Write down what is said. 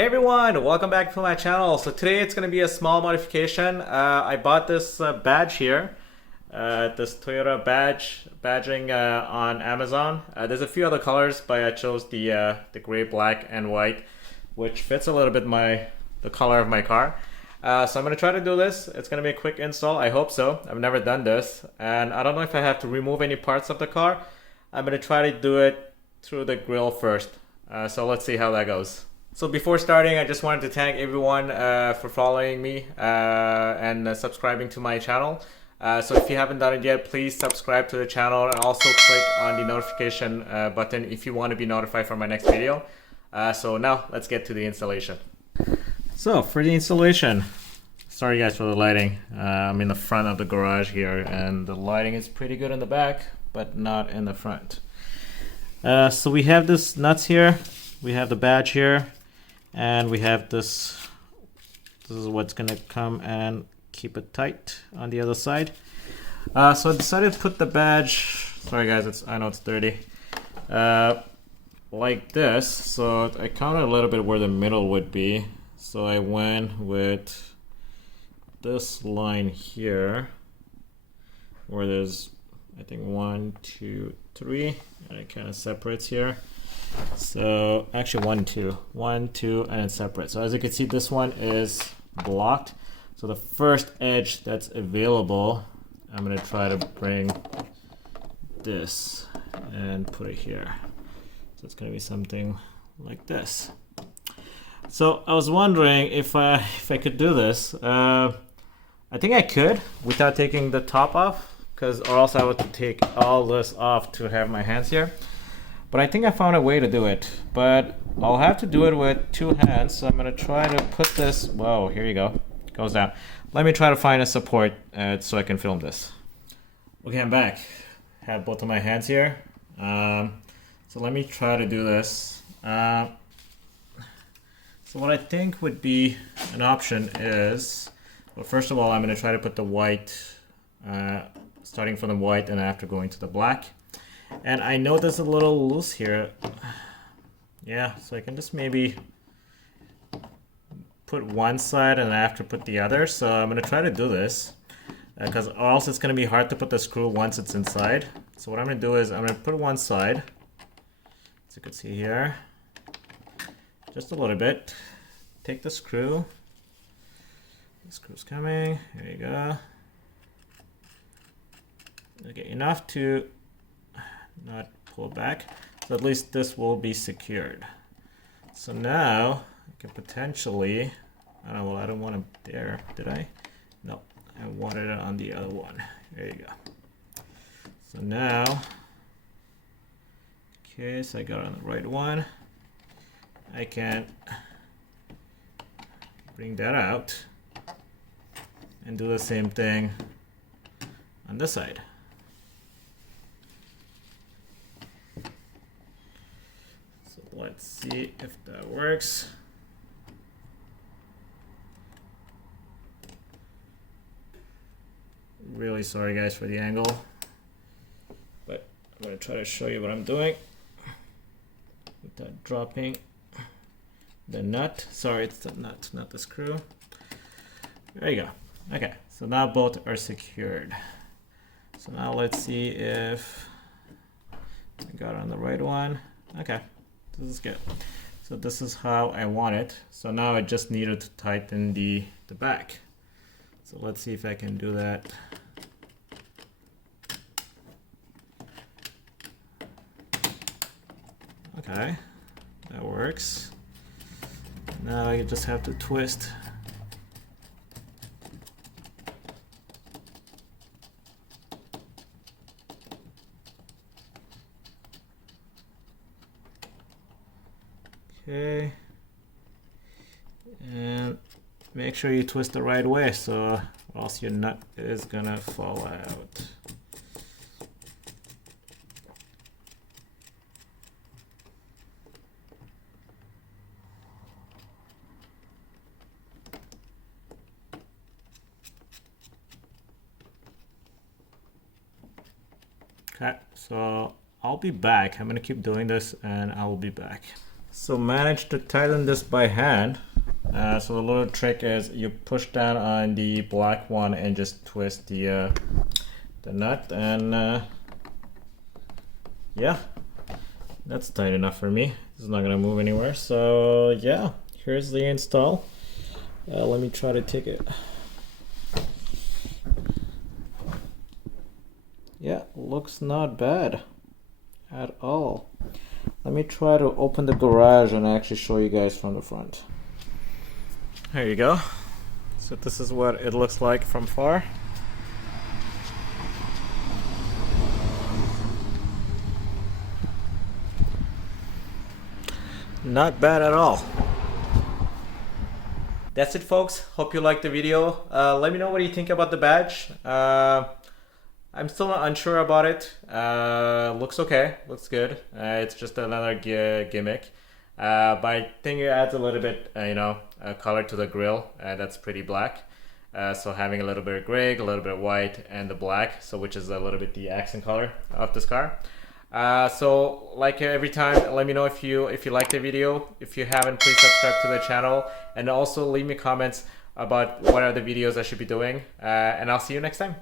Hey everyone, welcome back to my channel. So today it's going to be a small modification. I bought this badge here, this Toyota badging on Amazon. There's a few other colors, but I chose the gray, black, and white, which fits a little bit the color of my car. So I'm going to try to do this. It's going to be a quick install. I hope so. I've never done this, and I don't know if I have to remove any parts of the car. I'm going to try to do it through the grill first. So let's see how that goes. So before starting, I just wanted to thank everyone for following me and subscribing to my channel. So if you haven't done it yet, please subscribe to the channel and also click on the notification button if you want to be notified for my next video. So now let's get to the installation. So for the installation, sorry guys for the lighting. I'm in the front of the garage here and the lighting is pretty good in the back, but not in the front. So we have this nuts here, we have the badge here, and we have this is what's gonna come and keep it tight on the other side. So I decided to put the badge, sorry guys, I know it's dirty, like this. So I counted a little bit where the middle would be. So I went with this line here, where there's, I think 1, 2, 3, and it kind of separates here. So actually 1, 2, 1, 2, and it separates. So as you can see, this one is blocked. So the first edge that's available, I'm gonna try to bring this and put it here. So it's gonna be something like this. So I was wondering if I could do this. I think I could without taking the top off, or else I would take all this off to have my hands here. But I think I found a way to do it, but I'll have to do it with 2 hands. So I'm gonna try to put this, whoa, here you go, it goes down. Let me try to find a support so I can film this. Okay, I'm back. Have both of my hands here. So let me try to do this. So what I think would be an option is, well, first of all, I'm gonna try to put the white, starting from the white and after going to the black. And I know this is a little loose here. Yeah, so I can just maybe put one side and after put the other. So I'm gonna try to do this because or else it's gonna be hard to put the screw once it's inside. So what I'm gonna do is I'm gonna put one side, as you can see here, just a little bit. Take the screw. The screw's coming. There you go. Okay, enough to not pull back, so at least this will be secured. So now I can potentially, I don't know, well, I don't want it there, did I? No, I wanted it on the other one. There you go. So now, okay, so I got it on the right one. I can bring that out and do the same thing on this side. Let's see if that works. Really sorry guys for the angle, but I'm going to try to show you what I'm doing without dropping the nut. Sorry, it's the nut, not the screw. There you go. Okay, so now both are secured. So now let's see if I got it on the right one. Okay. This is good. So this is how I want it. So now I just needed to tighten the back. So let's see if I can do that. Okay, that works. Now I just have to twist. Okay, and make sure you twist the right way, so or else your nut is gonna fall out. Okay, so I'll be back. I'm gonna keep doing this and I will be back. So managed to tighten this by hand. So the little trick is you push down on the black one and just twist the nut, and yeah, that's tight enough for me. This is not gonna move anywhere. So yeah, here's the install. Let me try to take it. Yeah, looks not bad at all. Let me try to open the garage and actually show you guys from the front. There you go. So this is what it looks like from far. Not bad at all. That's it, folks. Hope you liked the video. Let me know what you think about the badge. I'm still not unsure about it. Looks okay. Looks good. It's just another gimmick. But I think it adds a little bit, color to the grille. That's pretty black. So having a little bit of gray, a little bit of white, and the black, so which is a little bit the accent color of this car. So like every time, let me know if you like the video. If you haven't, please subscribe to the channel, and also leave me comments about what are the videos I should be doing. And I'll see you next time.